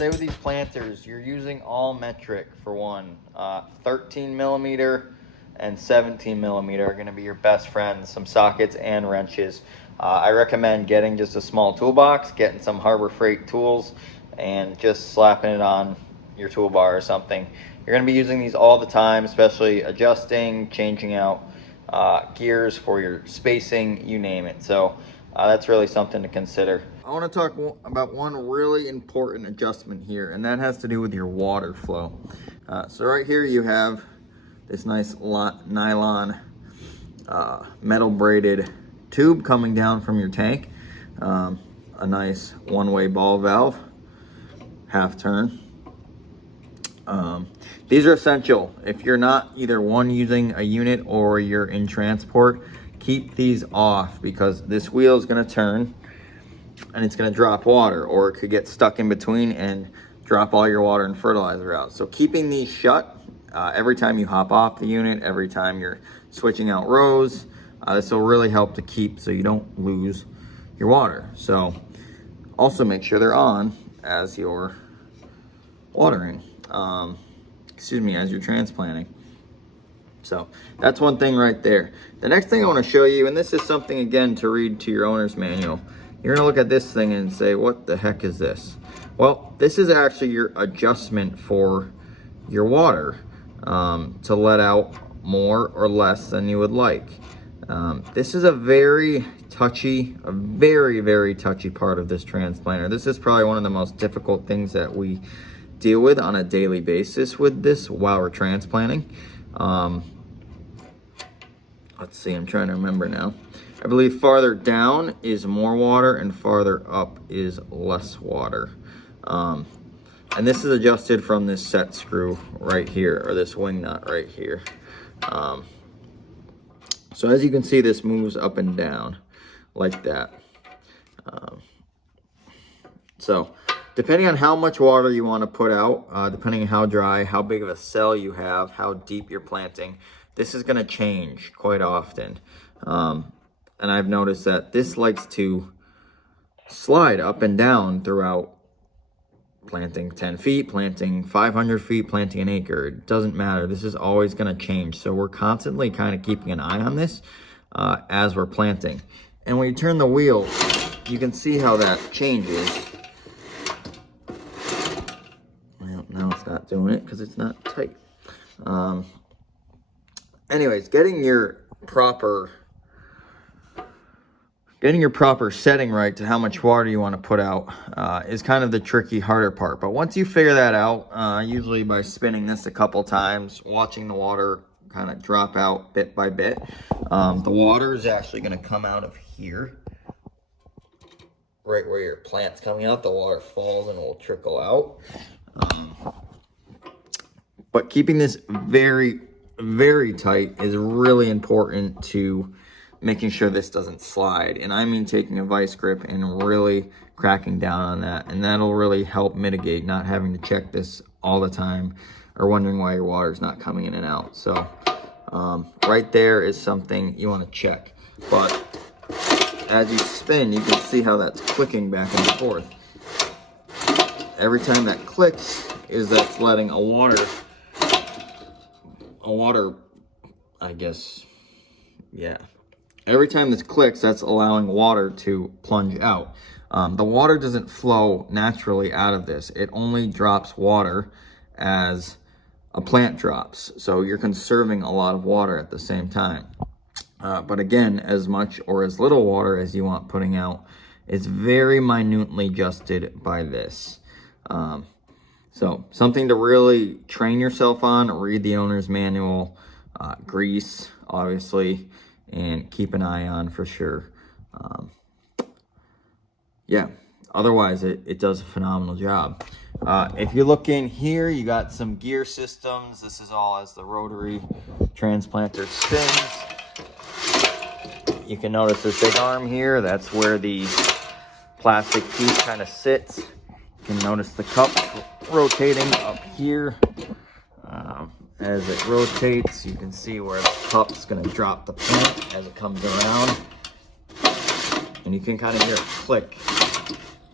say with these planters, you're using all metric for one. 13 millimeter and 17 millimeter are going to be your best friends, some sockets and wrenches. I recommend getting just a small toolbox, getting some Harbor Freight tools, and just slapping it on your toolbar or something. You're going to be using these all the time, especially adjusting, changing out gears for your spacing, you name it. So that's really something to consider. I want to talk about one really important adjustment here, and that has to do with your water flow. So right here you have this nice nylon metal braided tube coming down from your tank, a nice one-way ball valve, half turn. These are essential. If you're not either one using a unit or you're in transport, keep these off, because this wheel is going to turn and it's going to drop water, or it could get stuck in between and drop all your water and fertilizer out. So keeping these shut every time you hop off the unit, every time you're switching out rows, this will really help to keep so you don't lose your water. So also make sure they're on as you're watering, as you're transplanting. So that's one thing right there. The next thing I want to show you, and this is something again to read to your owner's manual, you're gonna look at this thing and say, what the heck is this? Well, this is actually your adjustment for your water to let out more or less than you would like. This is a very touchy, very touchy part of this transplanter. This is probably one of the most difficult things that we deal with on a daily basis with this while we're transplanting. Let's see, I'm trying to remember now. I believe farther down is more water and farther up is less water. And this is adjusted from this set screw right here, or this wing nut right here. So as you can see, this moves up and down like that. So depending on how much water you want to put out, depending on how dry, how big of a cell you have, how deep you're planting, this is going to change quite often. And I've noticed that this likes to slide up and down throughout planting 10 feet, planting 500 feet, planting an acre. It doesn't matter. This is always going to change. So we're constantly kind of keeping an eye on this as we're planting. And when you turn the wheel, you can see how that changes. Well, now it's not doing it because it's not tight. Anyways, getting your proper setting right to how much water you want to put out is kind of the tricky, harder part. But once you figure that out, usually by spinning this a couple times, watching the water kind of drop out bit by bit, the water is actually going to come out of here. Right where your plant's coming out, the water falls and it will trickle out. But keeping this very tight is really important to making sure this doesn't slide. And I mean taking a vice grip and really cracking down on that. And that'll really help mitigate not having to check this all the time or wondering why your water is not coming in and out. So right there is something you want to check. But as you spin, you can see how that's clicking back and forth. Every time that clicks that's letting a water, I guess, yeah. Every time this clicks, that's allowing water to plunge out. The water doesn't flow naturally out of this. It only drops water as a plant drops. So you're conserving a lot of water at the same time. But again, as much or as little water as you want putting out is very minutely adjusted by this. So something to really train yourself on, read the owner's manual, grease, obviously, and keep an eye on for sure. Yeah, otherwise it does a phenomenal job. If you look in here, you got some gear systems. This is all as the rotary transplanter spins. You can notice this big arm here. That's where the plastic piece kind of sits. You can notice the cup rotating up here. As it rotates, you can see where the cup's going to drop the plant as it comes around. And you can kind of hear it click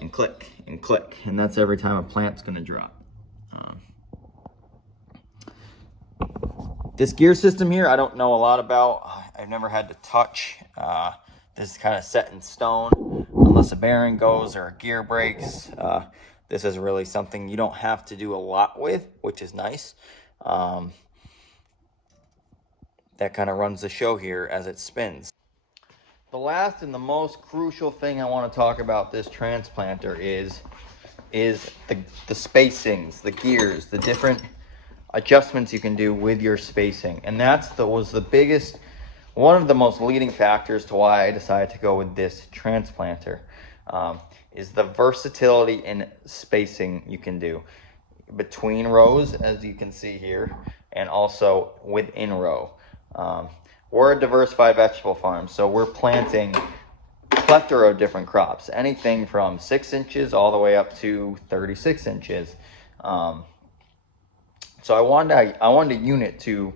and click and click, and that's every time a plant's going to drop. This gear system here, I don't know a lot about. I've never had to touch. This is kind of set in stone unless a bearing goes or a gear breaks. This is really something you don't have to do a lot with, which is nice. That kind of runs the show here as it spins. The last and the most crucial thing I want to talk about this transplanter is the spacings, the gears, the different adjustments you can do with your spacing. And was the biggest, one of the most leading factors to why I decided to go with this transplanter, is the versatility in spacing you can do between rows, as you can see here, and also within row. We're a diversified vegetable farm, so we're planting a plethora of different crops, anything from 6 inches all the way up to 36 inches. So I wanted a unit to,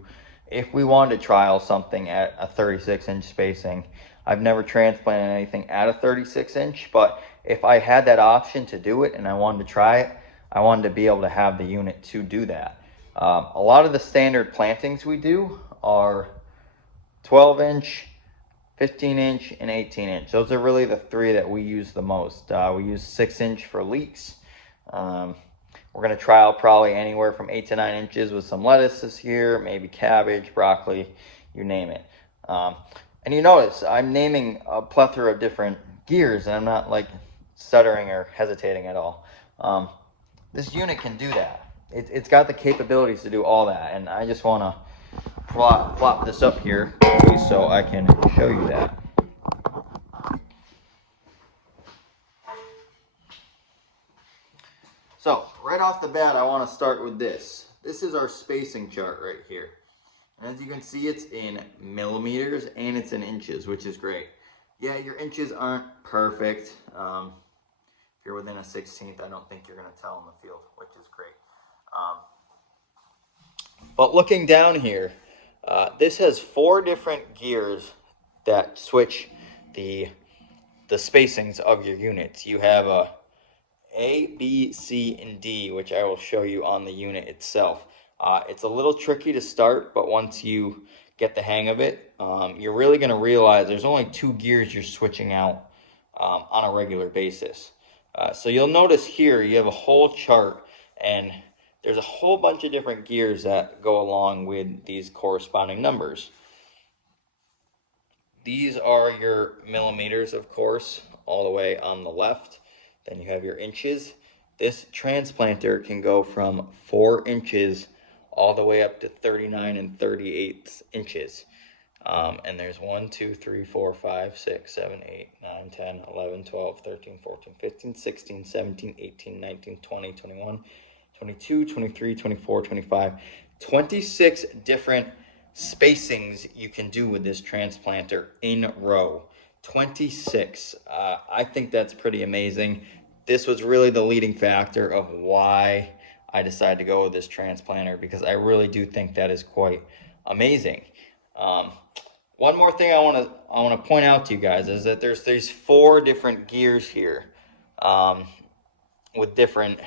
if we wanted to trial something at a 36-inch spacing. I've never transplanted anything at a 36-inch, but if I had that option to do it and I wanted to try it, I wanted to be able to have the unit to do that. A lot of the standard plantings we do are 12-inch, 15-inch, and 18-inch. Those are really the three that we use the most. We use 6-inch for leeks. We're going to trial probably anywhere from 8 to 9 inches with some lettuces here, maybe cabbage, broccoli, you name it. And you notice I'm naming a plethora of different gears, and I'm not like stuttering or hesitating at all. This unit can do that. It's got the capabilities to do all that, and I just want to flop this up here so I can show you that. So right off the bat, I want to start with this. This is our spacing chart right here. And as you can see, it's in millimeters and it's in inches, which is great. Yeah, your inches aren't perfect. If you're within a 16th, I don't think you're going to tell in the field, which is great. But looking down here, this has 4 different gears that switch the spacings of your units. You have A, B, C, and D, which I will show you on the unit itself. It's a little tricky to start, but once you get the hang of it, you're really going to realize there's only 2 gears you're switching out on a regular basis. So you'll notice here you have a whole chart, and there's a whole bunch of different gears that go along with these corresponding numbers. These are your millimeters, of course, all the way on the left. Then you have your inches. This transplanter can go from 4 inches all the way up to 39 and 38 inches. And there's 1, 2, 3, 4, 5, 6, 7, 8, 9, 10, 11, 12, 13, 14, 15, 16, 17, 18, 19, 20, 21, 22, 23, 24, 25, 26 different spacings you can do with this transplanter in row. 26. I think that's pretty amazing. This was really the leading factor of why I decided to go with this transplanter, because I really do think that is quite amazing. One more thing I want to point out to you guys is that there's these 4 different gears here, with different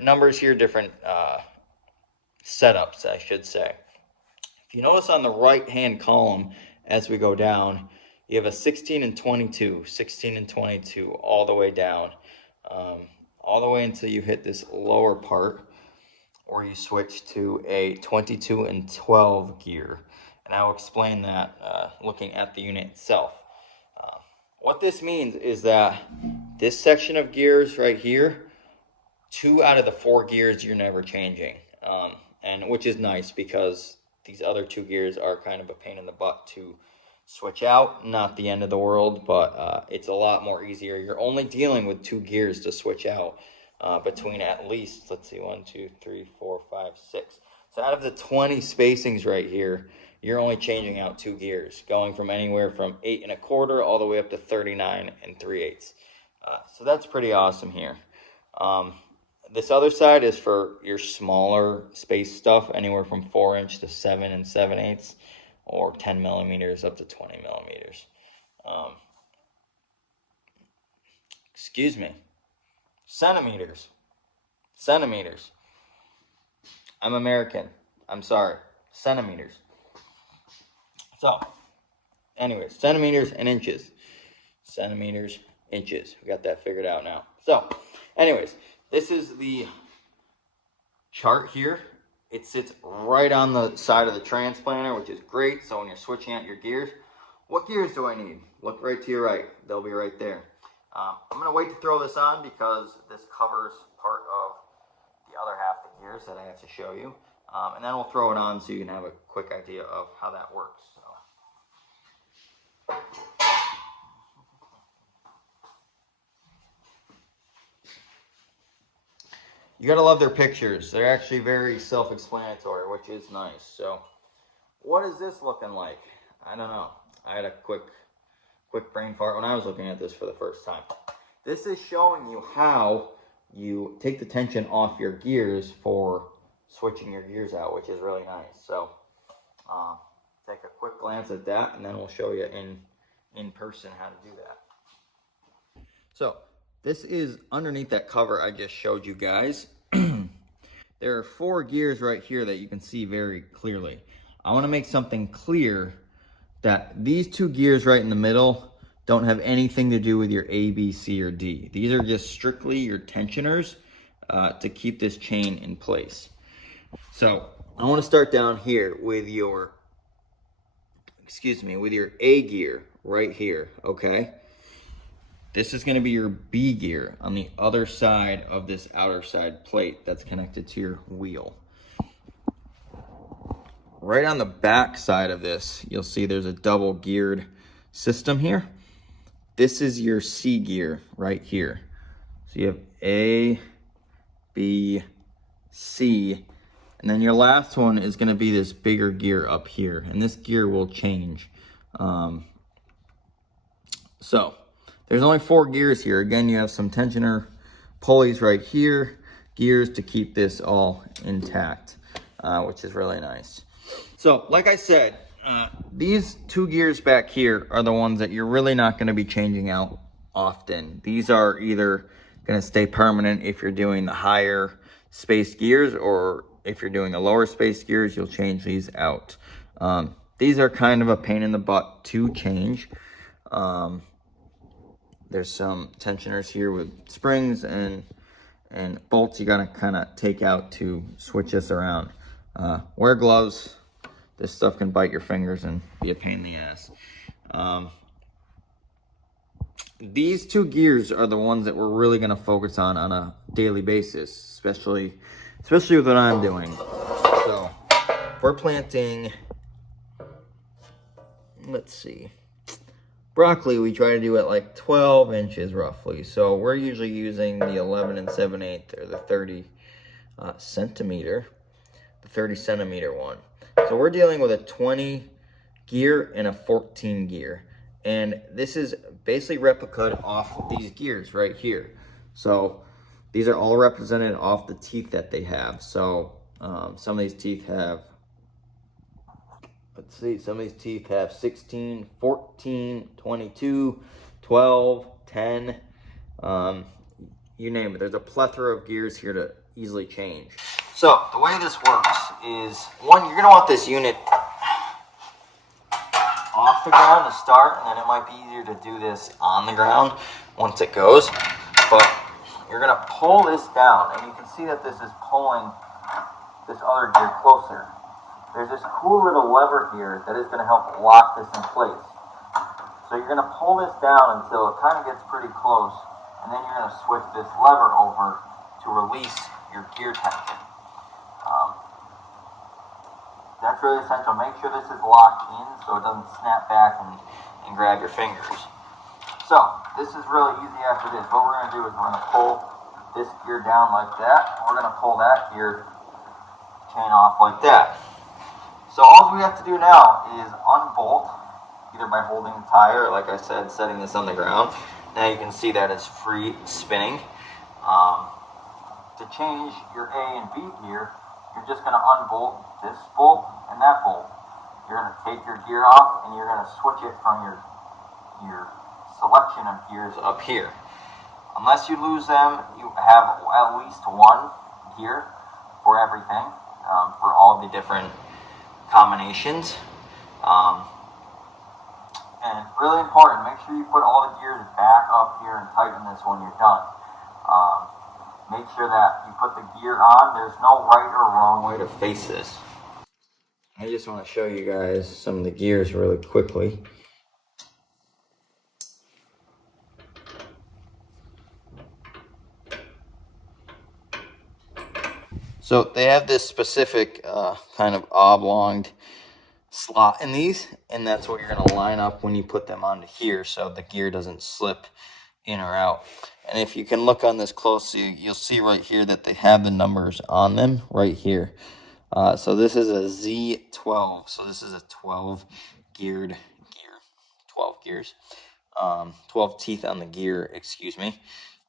numbers here, different setups, I should say. If you notice on the right hand column as we go down, you have a 16 and 22, 16 and 22 all the way down, all the way until you hit this lower part where you switch to a 22 and 12 gear. And I'll explain that looking at the unit itself. What this means is that this section of gears right here, 2 out of the 4 gears you're never changing, and which is nice because these other 2 gears are kind of a pain in the butt to switch out. Not the end of the world, but it's a lot more easier. You're only dealing with 2 gears to switch out between at least, let's see, 1, 2, 3, 4, 5, 6. So out of the 20 spacings right here, you're only changing out 2 gears, going from anywhere from 8 1/4 all the way up to 39 3/8. So that's pretty awesome here. This other side is for your smaller space stuff, anywhere from 4 inch to 7 7/8, or 10 millimeters up to 20 millimeters. excuse me, centimeters. Centimeters. I'm American. I'm sorry. Centimeters. So, anyways, centimeters and inches. Centimeters, inches. We got that figured out now. So, anyways, this is the chart here. It sits right on the side of the transplanter, which is great. So when you're switching out your gears, what gears do I need? Look right to your right. They'll be right there. I'm going to wait to throw this on because this covers part of the other half of the gears that I have to show you. And then we'll throw it on so you can have a quick idea of how that works. So. You gotta love their pictures. They're actually very self-explanatory, which is nice. So, what is this looking like? I don't know. I had a quick brain fart when I was looking at this for the first time. This is showing you how you take the tension off your gears for switching your gears out, which is really nice. So, take a quick glance at that, and then we'll show you in person how to do that. So, this is underneath that cover I just showed you guys. There are 4 gears right here that you can see very clearly. I want to make something clear that these 2 gears right in the middle don't have anything to do with your A, B, C, or D. These are just strictly your tensioners to keep this chain in place. So I want to start down here with your, with your A gear right here, okay? This is going to be your B gear on the other side of this outer side plate that's connected to your wheel. Right on the back side of this, you'll see there's a double geared system here. This is your C gear right here. So you have A, B, C, and then your last one is going to be this bigger gear up here, and this gear will change. So there's only 4 gears here. Again, you have some tensioner pulleys right here, gears to keep this all intact, which is really nice. So, like I said, these 2 gears back here are the ones that you're really not going to be changing out often. These are either going to stay permanent if you're doing the higher space gears, or if you're doing the lower space gears, you'll change these out. These are kind of a pain in the butt to change. There's some tensioners here with springs and bolts you gotta kind of take out to switch this around. Wear gloves. This stuff can bite your fingers and be a pain in the ass. These 2 gears are the ones that we're really gonna focus on a daily basis, especially with what I'm doing. So we're planting, let's see, broccoli we try to do at like 12 inches roughly. So we're usually using the 11 7/8 or the 30 centimeter one. So we're dealing with a 20 gear and a 14 gear. And this is basically replicated off these gears right here. So these are all represented off the teeth that they have. So some of these teeth have, let's see, some of these teeth have 16, 14, 22, 12, 10, you name it. There's a plethora of gears here to easily change. So the way this works is, one, you're gonna want this unit off the ground to start, and then it might be easier to do this on the ground once it goes. But you're gonna pull this down, and you can see that this is pulling this other gear closer. There's this cool little lever here that is going to help lock this in place. So you're going to pull this down until it kind of gets pretty close, and then you're going to switch this lever over to release your gear tension. That's really essential. Make sure this is locked in so it doesn't snap back and grab your fingers. So this is really easy after this. What we're going to do is we're going to pull this gear down like that. We're going to pull that gear chain off like that. So all we have to do now is unbolt, either by holding the tire, or like I said, setting this on the ground. Now you can see that it's free spinning. To change your A and B gear, you're just going to unbolt this bolt and that bolt. You're going to take your gear off, and you're going to switch it from your selection of gears up here. Unless you lose them, you have at least one gear for everything, for all the different combinations. And really important, make sure you put all the gears back up here and tighten this when you're done. Make sure that you put the gear on. There's no right or wrong way to face this. I just want to show you guys some of the gears really quickly. So they have this specific kind of oblonged slot in these, and that's what you're going to line up when you put them onto here so the gear doesn't slip in or out. And if you can look on this closely, you'll see right here that they have the numbers on them right here. So this is a Z12, so this is a 12 geared gear, 12 gears, 12 teeth on the gear, excuse me.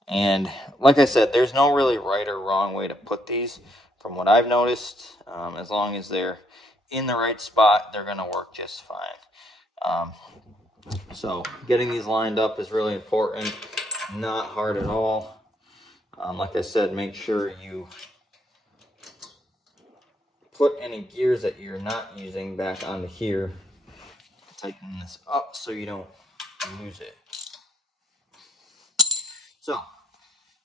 And like I said, there's no really right or wrong way to put these. From what I've noticed, as long as they're in the right spot, they're going to work just fine. So getting these lined up is really important, not hard at all. Like I said, make sure you put any gears that you're not using back onto here. Tighten this up so you don't lose it. So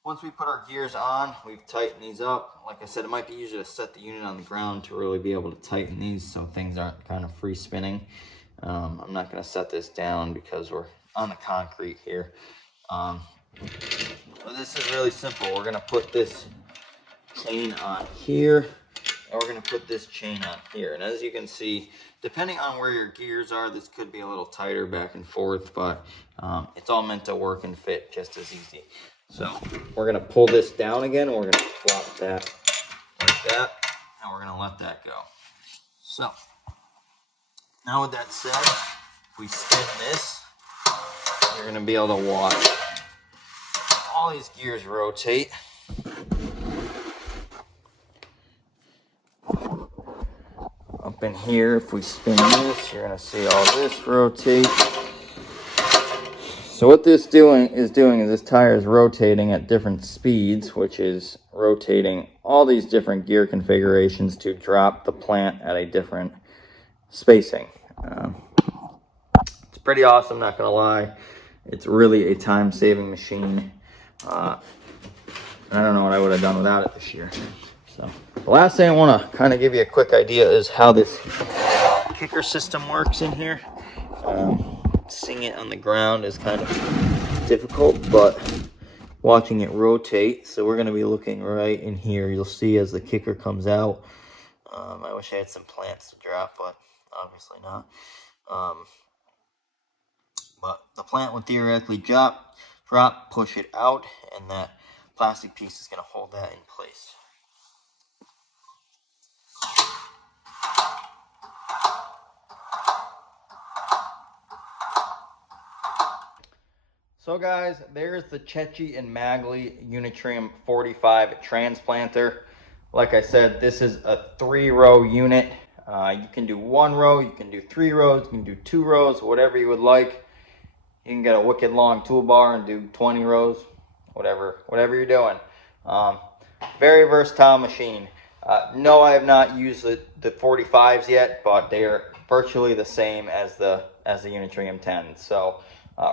once we put our gears on, we've tightened these up. Like I said, it might be easier to set the unit on the ground to really be able to tighten these so things aren't kind of free spinning. I'm not going to set this down because we're on the concrete here. But this is really simple. We're going to put this chain on here, and we're going to put this chain on here. And as you can see, depending on where your gears are, this could be a little tighter back and forth, but it's all meant to work and fit just as easy. So we're going to pull this down again, and we're going to flop that like that, and we're going to let that go. So now with that said, if we spin this, you're going to be able to watch all these gears rotate. Up in here, if we spin this, you're going to see all this rotate. So what this is this tire is rotating at different speeds, which is rotating all these different gear configurations to drop the plant at a different spacing. It's pretty awesome, not gonna lie. It's really a time-saving machine. I don't know what I would have done without it this year. So the last thing I want to kind of give you a quick idea is how this kicker system works in here. Seeing it on the ground is kind of difficult, but watching it rotate, so we're going to be looking right in here. You'll see as the kicker comes out. I wish I had some plants to drop, but obviously not. But the plant would theoretically drop, push it out, and that plastic piece is going to hold that in place. So guys, there's the Checchi Magli Unitrium 45 Transplanter. Like I said, this is a 3-row unit. You can do 1 row, you can do 3 rows, you can do 2 rows, whatever you would like. You can get a wicked long toolbar and do 20 rows, whatever you're doing. Very versatile machine. No, I have not used the 45s yet, but they are virtually the same as the Unitrium 10. So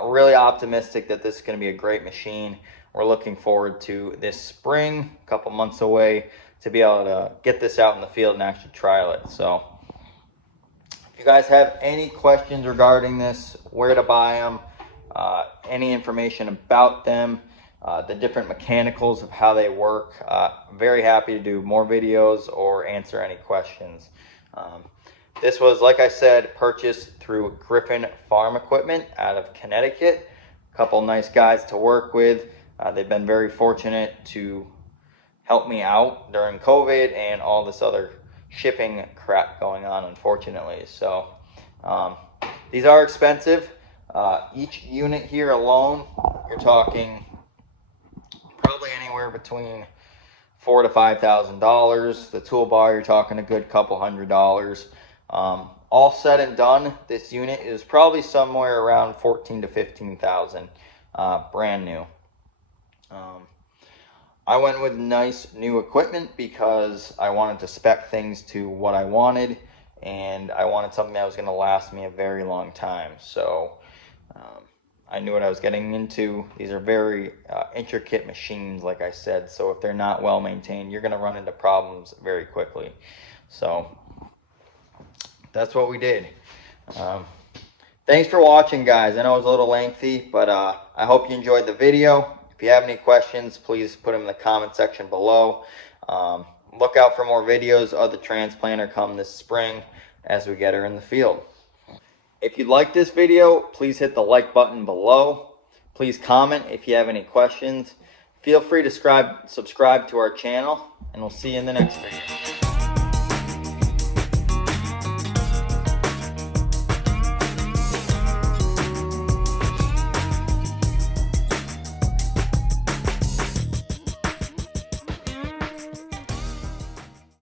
really optimistic that this is going to be a great machine. We're looking forward to this spring, a couple months away, to be able to get this out in the field and actually trial it. So if you guys have any questions regarding this, where to buy them, any information about them, the different mechanicals of how they work, very happy to do more videos or answer any questions. This was, like I said, purchased through Griffin Farm Equipment out of Connecticut. A couple nice guys to work with. They've been very fortunate to help me out during COVID and all this other shipping crap going on, unfortunately. So these are expensive. Each unit here alone, you're talking probably anywhere between $4,000 to $5,000. The toolbar, you're talking a good couple $100. All said and done, this unit is probably somewhere around $14,000 to $15,000, brand new. Um, I went with nice new equipment because I wanted to spec things to what I wanted, and I wanted something that was going to last me a very long time. So I knew what I was getting into. These are very intricate machines, like I said, so if they're not well maintained, you're going to run into problems very quickly. So that's what we did. Um, Thanks for watching, guys. I know it was a little lengthy, but I hope you enjoyed the video. If you have any questions, please put them in the comment section below. Look out for more videos of the transplanter come this spring as we get her in the field. If you like this video, please hit the like button below. Please comment if you have any questions. Feel free to subscribe to our channel, and we'll see you in the next video.